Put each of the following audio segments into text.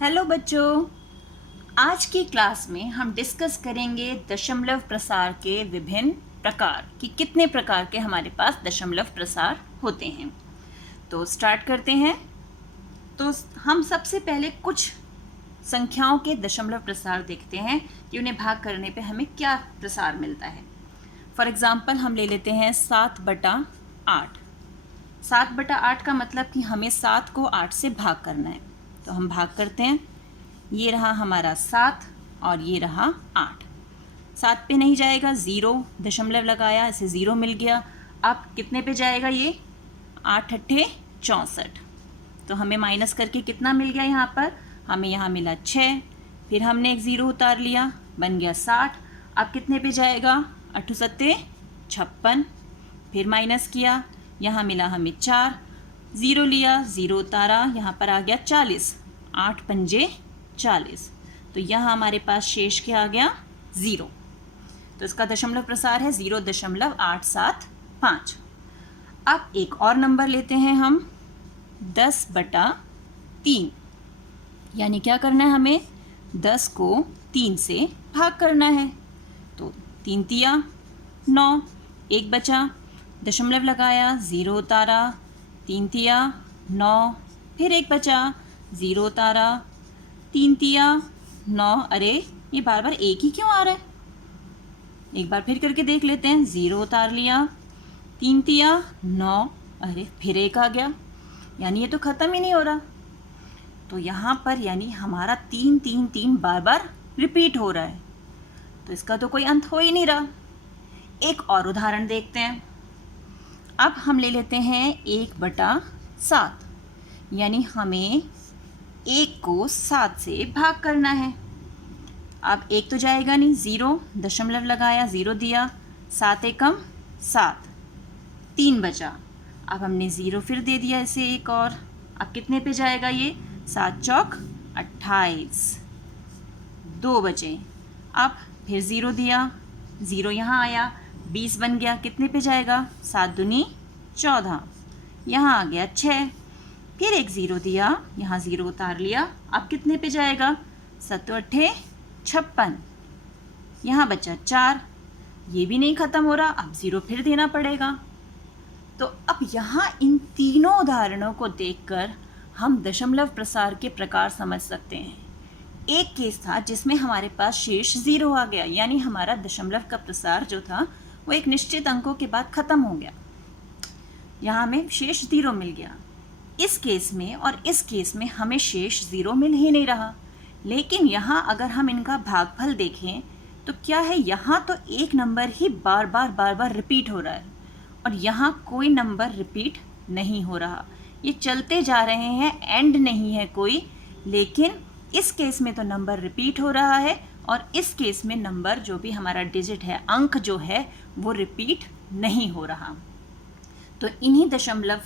Hello बच्चों, आज की क्लास में हम डिस्कस करेंगे दशमलव प्रसार के विभिन्न प्रकार कि कितने प्रकार के हमारे पास दशमलव प्रसार होते हैं। तो स्टार्ट करते हैं। तो हम सबसे पहले कुछ संख्याओं के दशमलव प्रसार देखते हैं कि उन्हें भाग करने पे हमें क्या प्रसार मिलता है। फॉर एग्जाम्पल हम ले लेते हैं 7/8। 7/8 का मतलब कि हमें 7 को 8 से भाग करना है। तो हम भाग करते हैं। ये रहा हमारा 7 और ये रहा 8। 7 पे नहीं जाएगा, 0 दशमलव लगाया, इसे 0 मिल गया। अब कितने पे जाएगा ये? 8 अट्ठे 64। तो हमें माइनस करके कितना मिल गया यहाँ पर? हमें यहाँ मिला 6। फिर हमने एक 0 उतार लिया, बन गया 60। अब कितने पे जाएगा? 8 सत्ते 56। फिर माइनस किया, यहाँ मिला हमें 4। 0 लिया, 0 उतारा, यहाँ पर आ गया 40। 8 पंजे 40। तो यहाँ हमारे पास शेष क्या आ गया? 0। तो इसका दशमलव प्रसार है 0.875। अब एक और नंबर लेते हैं हम 10/3। यानी क्या करना है हमें? 10 को 3 से भाग करना है। तो 3 तिया 9, एक बचा, दशमलव लगाया, 0 उतारा, 3 तिया 9, फिर एक बचा, 0 उतारा, 3 तिया 9। अरे ये बार बार एक ही क्यों आ रहा है? एक बार फिर करके देख लेते हैं। 0 उतार लिया, 3 तिया 9, अरे फिर एक आ गया। यानी ये तो ख़त्म ही नहीं हो रहा। तो यहाँ पर यानी हमारा 3 3 3 बार बार रिपीट हो रहा है। तो इसका तो कोई अंत हो ही नहीं रहा। एक और उदाहरण देखते हैं। अब हम ले लेते हैं 1/7। यानी हमें 1 को 7 से भाग करना है। अब 1 तो जाएगा नहीं, 0 दशमलव लगाया, 0 दिया, 7 एकम 7, 3 बचा। अब हमने 0 फिर दे दिया इसे एक और। अब कितने पे जाएगा ये? 7 चौक 28, 2 बचे। अब फिर 0 दिया, 0 यहाँ आया, 20 बन गया। कितने पे जाएगा? 7 दूनी 14, यहाँ आ गया 6। फिर एक 0 दिया, यहाँ 0 उतार लिया। अब कितने पे जाएगा? 7 अट्ठे 56, यहाँ बचा 4। ये भी नहीं ख़त्म हो रहा, अब 0 फिर देना पड़ेगा। तो अब यहाँ इन तीनों उदाहरणों को देखकर हम दशमलव प्रसार के प्रकार समझ सकते हैं। एक केस था जिसमें हमारे पास शेष 0 आ गया, यानी हमारा दशमलव का प्रसार जो था वो एक निश्चित अंकों के बाद ख़त्म हो गया। यहाँ हमें शेष 0 मिल गया। इस केस में और इस केस में हमें शेष 0 मिल ही नहीं रहा। लेकिन यहाँ अगर हम इनका भागफल देखें तो क्या है? यहाँ तो एक नंबर ही बार बार रिपीट हो रहा है और यहाँ कोई नंबर रिपीट नहीं हो रहा। ये चलते जा रहे हैं, एंड नहीं है कोई। लेकिन इस केस में तो नंबर रिपीट हो रहा है और इस केस में नंबर जो भी हमारा डिजिट है, अंक जो है, वो रिपीट नहीं हो रहा। तो इन्हीं दशमलव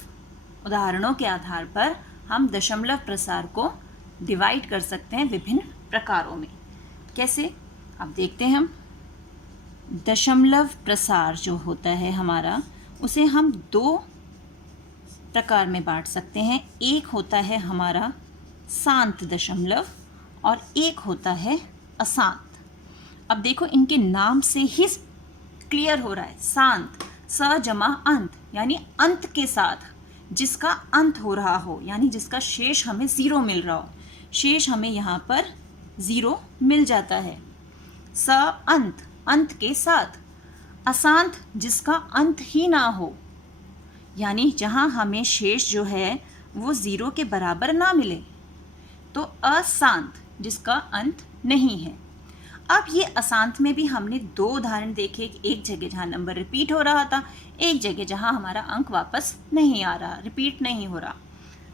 उदाहरणों के आधार पर हम दशमलव प्रसार को डिवाइड कर सकते हैं विभिन्न प्रकारों में। कैसे? अब देखते हैं हम। दशमलव प्रसार जो होता है हमारा, उसे हम 2 प्रकार में बांट सकते हैं। एक होता है हमारा शांत दशमलव और एक होता है अशांत। अब देखो इनके नाम से ही क्लियर हो रहा है। शांत, स जमा अंत, यानी अंत के साथ, जिसका अंत हो रहा हो, यानी जिसका शेष हमें 0 मिल रहा हो। शेष हमें यहाँ पर 0 मिल जाता है। स अंत, अंत के साथ। अशांत, जिसका अंत ही ना हो, यानी जहाँ हमें शेष जो है वो 0 के बराबर ना मिले। तो अशांत, जिसका अंत नहीं है। अब ये अशांत में भी हमने 2 उदाहरण देखे। एक जगह जहाँ नंबर रिपीट हो रहा था, एक जगह जहाँ हमारा अंक वापस नहीं आ रहा, रिपीट नहीं हो रहा।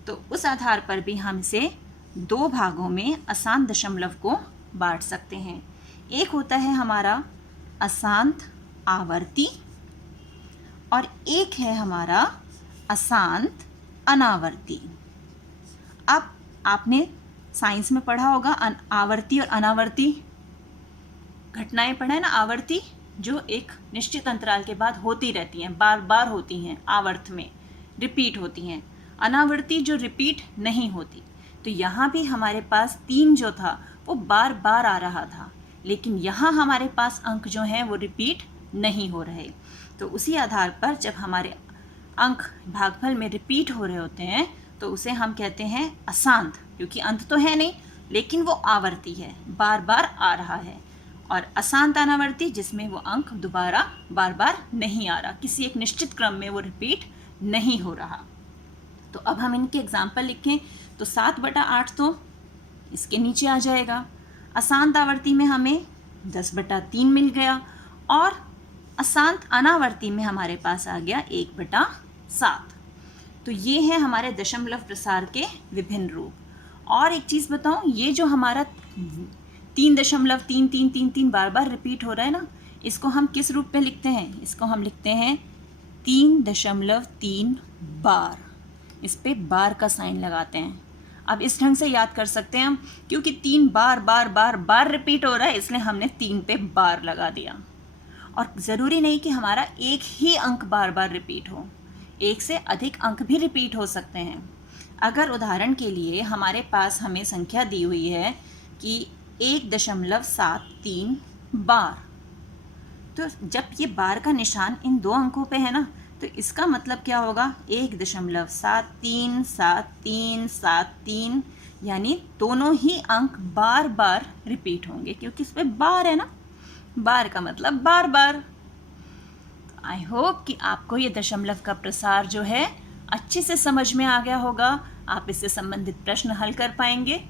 तो उस आधार पर भी हम इसे 2 भागों में अशांत दशमलव को बांट सकते हैं। एक होता है हमारा अशांत आवर्ती और एक है हमारा अशांत अनावर्ती। अब आपने साइंस में पढ़ा होगा आवर्ती और अनावर्ती घटनाएं पढ़ा है ना। आवर्ती जो एक निश्चित अंतराल के बाद होती रहती हैं, बार बार होती हैं, आवर्त में रिपीट होती हैं। अनावर्ती जो रिपीट नहीं होती। तो यहाँ भी हमारे पास 3 जो था वो बार बार आ रहा था, लेकिन यहाँ हमारे पास अंक जो हैं वो रिपीट नहीं हो रहे। तो उसी आधार पर जब हमारे अंक भागफल में रिपीट हो रहे होते हैं तो उसे हम कहते हैं अशांत, क्योंकि अंत तो है नहीं लेकिन वो आवर्ती है, बार बार आ रहा है। और अशांत अनावर्ती जिसमें वो अंक दोबारा बार बार नहीं आ रहा, किसी एक निश्चित क्रम में वो रिपीट नहीं हो रहा। तो अब हम इनके एग्जाम्पल लिखें तो 7/8 तो इसके नीचे आ जाएगा। अशांत आवर्ती में हमें 10/3 मिल गया और अशांत अनावर्ती में हमारे पास आ गया 1/7। तो ये है हमारे दशमलव प्रसार के विभिन्न रूप। और एक चीज़ बताऊं, ये जो हमारा 3.3333 बार बार रिपीट हो रहा है ना, इसको हम किस रूप में लिखते हैं? इसको हम लिखते हैं 3.3 बार। इस पे बार का साइन लगाते हैं। अब इस ढंग से याद कर सकते हैं हम, क्योंकि 3 बार बार बार बार रिपीट हो रहा है इसलिए हमने 3 पे बार लगा दिया। और ज़रूरी नहीं कि हमारा एक ही अंक बार बार रिपीट हो, एक से अधिक अंक भी रिपीट हो सकते हैं। अगर उदाहरण के लिए हमारे पास हमें संख्या दी हुई है कि 1.73 बार, तो जब ये बार का निशान इन 2 अंकों पे है ना, तो इसका मतलब क्या होगा? 1.737373, यानी दोनों ही अंक बार बार रिपीट होंगे, क्योंकि इस पे बार है ना, बार का मतलब बार बार। आई होप कि आपको ये दशमलव का प्रसार जो है अच्छे से समझ में आ गया होगा, आप इससे संबंधित प्रश्न हल कर पाएंगे।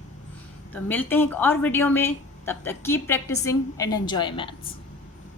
तो मिलते हैं एक और वीडियो में, तब तक keep practicing and enjoy maths.